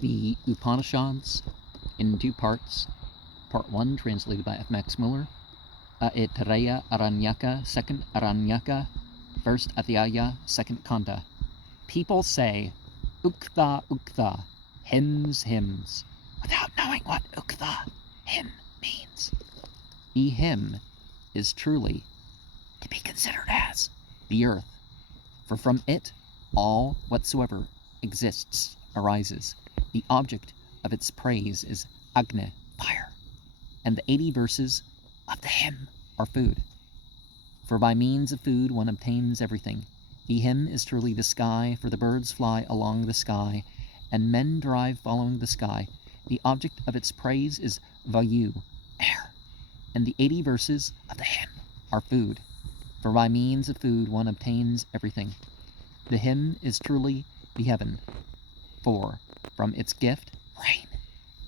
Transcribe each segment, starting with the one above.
The Upanishads in two parts. Part 1, translated by F. Max Muller. Aitareya Aranyaka 2nd Aranyaka 1st Aitareya 2nd Kanda. People say, Uktha Uktha, hymns, hymns, without knowing what Uktha, hymn, means. The hymn is truly to be considered as the earth, for from it all whatsoever exists arises. The object of its praise is Agni, fire, and the 80 verses of the hymn are food. For by means of food one obtains everything. The hymn is truly the sky, for the birds fly along the sky, and men drive following the sky. The object of its praise is Vayu, air, and the 80 verses of the hymn are food. For by means of food one obtains everything. The hymn is truly the heaven, for from its gift, rain,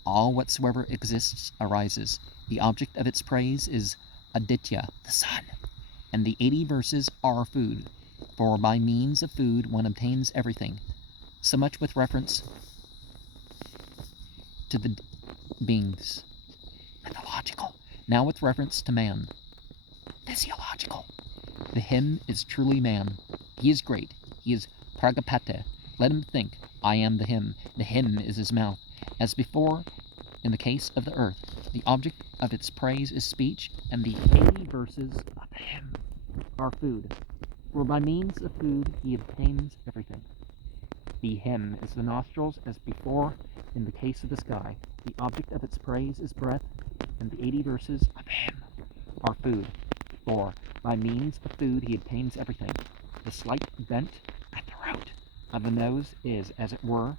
all whatsoever exists arises. The object of its praise is Aditya, the sun, and the 80 verses are food, for by means of food one obtains everything. So much with reference to the beings, mythological. Now with reference to man, physiological. The hymn is truly man. He is great. He is Pragapate. Let him think, I am the hymn. The hymn is his mouth. As before, in the case of the earth, the object of its praise is speech, and the 80 verses of the hymn are food. For by means of food he obtains everything. The hymn is the nostrils, as before in the case of the sky. The object of its praise is breath, and the 80 verses of the hymn are food. For by means of food he obtains everything. The slight bent at the root of the nose is, as it were,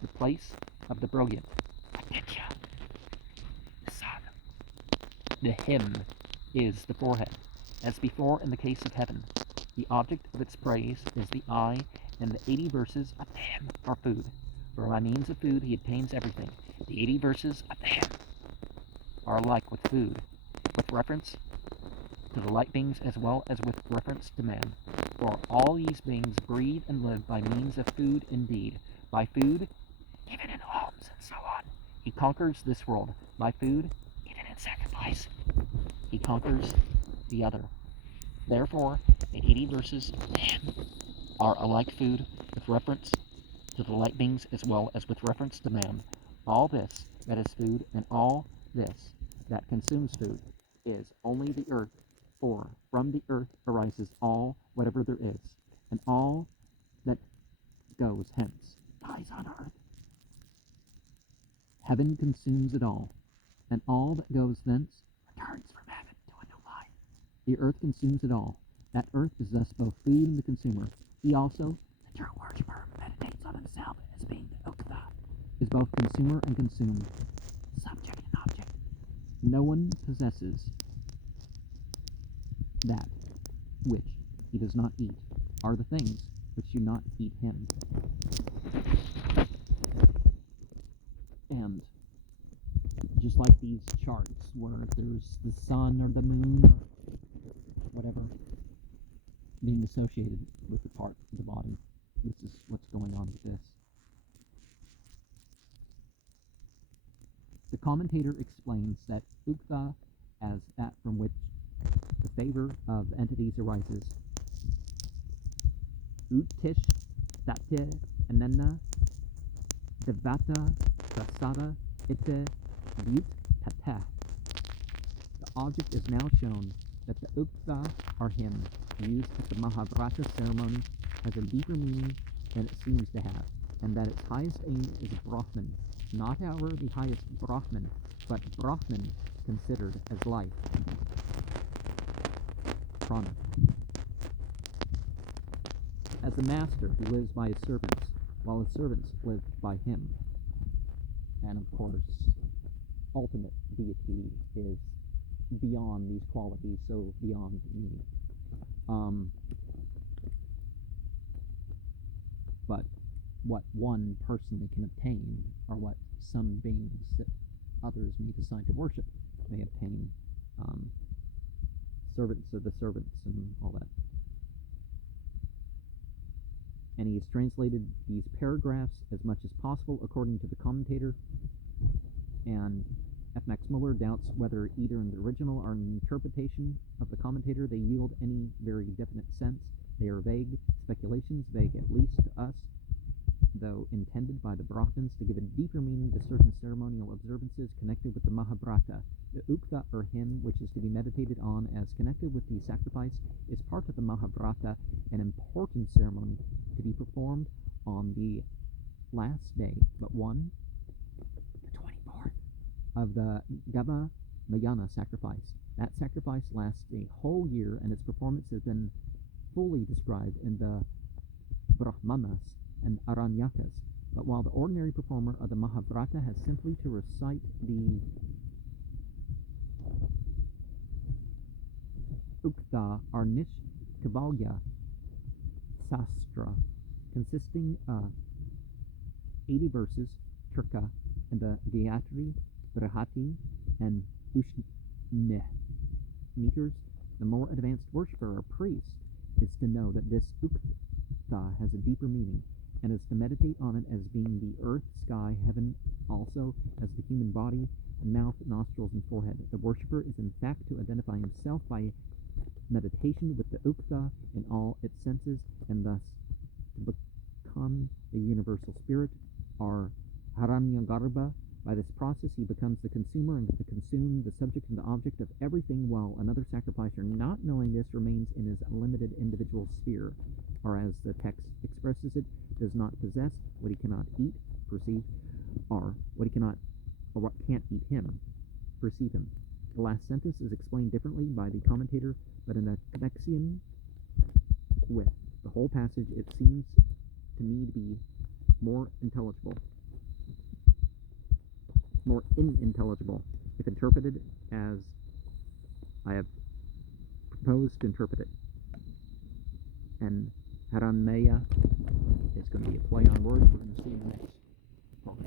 the place of the brilliant Aditya, the sun. The hymn is the forehead, as before in the case of heaven. The object of its praise is the eye, and the 80 verses of the hymn are food. For by means of food he obtains everything. The 80 verses of the hymn are alike with food, with reference to the light beings as well as with reference to man. For all these beings breathe and live by means of food indeed. By food, even in homes and so on. He conquers this world. By food, even in sacrifice, he conquers the other. Therefore, the 80 verses of the hymn are alike food with reference to the light beings as well as with reference to man. All this that is food and all this that consumes food is only the earth, for from the earth arises all whatever there is, and all that goes hence dies on earth. Heaven consumes it all, and all that goes thence returns from heaven to a new life. The earth consumes it all. That earth is thus both food and the consumer. He also, the true worshipper, meditates on himself as being the Uktha, is both consumer and consumed, subject and object. No one possesses that which he does not eat, are the things which do not eat him. And just like these charts where there's the sun or the moon or whatever being associated with the part of the body, this is what's going on with this. The commentator explains that Uktha as that from which the favor of entities arises. Uttish, Satya, Anana, Devata, Prasada, Ita, Vyut, Tata. The object is now shown that the Uktha are hymns used at the Mahabharata ceremony has a deeper meaning than it seems to have, and that its highest aim is Brahman, not however the highest Brahman, but Brahman considered as life. Prana. As a master who lives by his servants, while his servants live by him. And of course, ultimate deity is beyond these qualities, so beyond me. But what one personally can obtain are what some beings that others may decide to worship may obtain. Servants of the servants and all that. and he's translated these paragraphs as much as possible according to the commentator, and F. Max Muller doubts whether either in the original or in the interpretation of the commentator they yield any very definite sense. They are vague speculations, vague at least to us, though intended by the Brahmins to give a deeper meaning to certain ceremonial observances connected with the Mahabharata. The Ukta, or hymn, which is to be meditated on as connected with the sacrifice, is part of the Mahabharata, an important ceremony to be performed on the last day, but one, the 24th, of the Gaba Mayana sacrifice. That sacrifice lasts a whole year, and its performance has been fully described in the Brahmanas and Aranyakas. But while the ordinary performer of the Mahabharata has simply to recite the Ukta or Nishkavalya Sastra, consisting of 80 verses, Turka, and the Gayatri, Brahati, and Ushne meters, the more advanced worshipper or priest is to know that this Ukta has a deeper meaning, and is to meditate on it as being the earth, sky, heaven, also as the human body, mouth, nostrils, and forehead. The worshipper is in fact to identify himself by meditation with the Ukta in all its senses, and thus to become the universal spirit, or Haranyagarbha. By this process he becomes the consumer and the consumed, the subject and the object of everything, while another sacrificer, not knowing this, remains in his limited individual sphere, or as the text expresses it, does not possess what he cannot eat, perceive, or what can't eat him, perceive him. The last sentence is explained differently by the commentator, but in a connection with the whole passage, it seems to me to be more unintelligible, if interpreted as I have proposed to interpret it. And Haranmaya is going to be a play on words. We're going to see in the next talk.